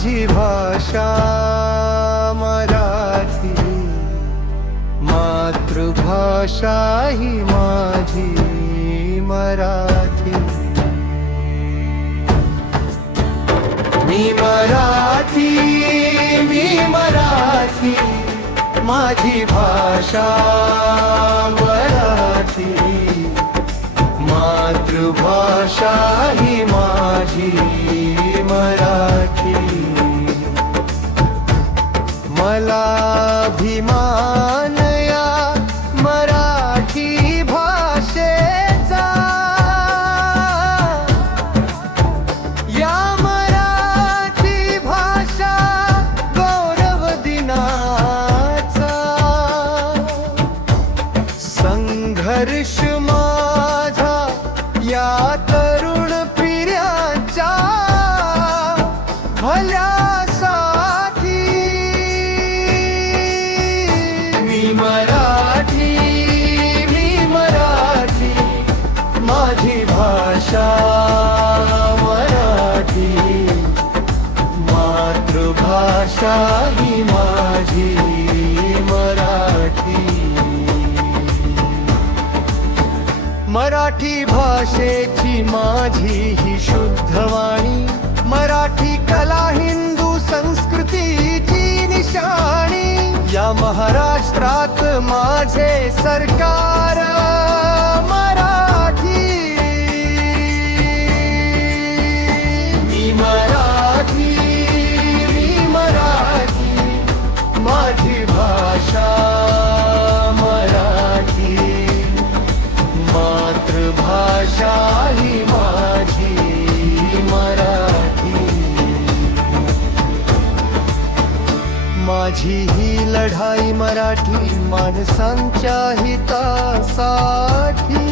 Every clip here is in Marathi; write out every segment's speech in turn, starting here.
माझी भाषा मराठी, मातृभाषा ही माझी मराठी. मी मराठी, मी मराठी, माझी भाषा मराठी, मातृभाषा ही माझी मराठी. मला अभिमान या मराठी भाषेचा, या मराठी भाषा गौरव दिनाचा. संघर्ष माझा या तरुण पिढ्यांच्या भल्यासाठी. मी मराठी, मी मराठी, माझी भाषा मराठी, मातृभाषा ही माझी मराठी. मराठी भाषेची माझी ही शुद्ध वाणी, मराठी कला हिंदू संस्कृतीची निशाणी. या महाराष्ट्रात माझे सरकार मराठी. मी मराठी, मी मराठी, माझी भाषा मराठी, मातृभाषा ही माझी मराठी. माझी ही लढाई मराठी माणसांच्या हितासाठी.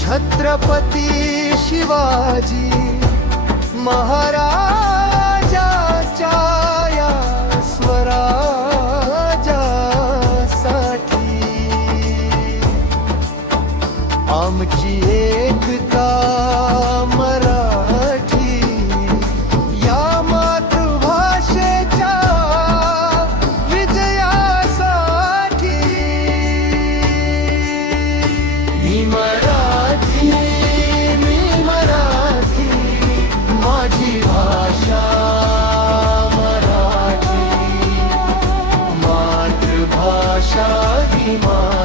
छत्रपती शिवाजी महाराजाच्या या स्वराज्यासाठी. आमची एकता मराठी, या मातृभाषेच्या विजयासाठी. मी मराठी, मी मराठी, माझी भाषा मराठी, मातृभाषा ही माझी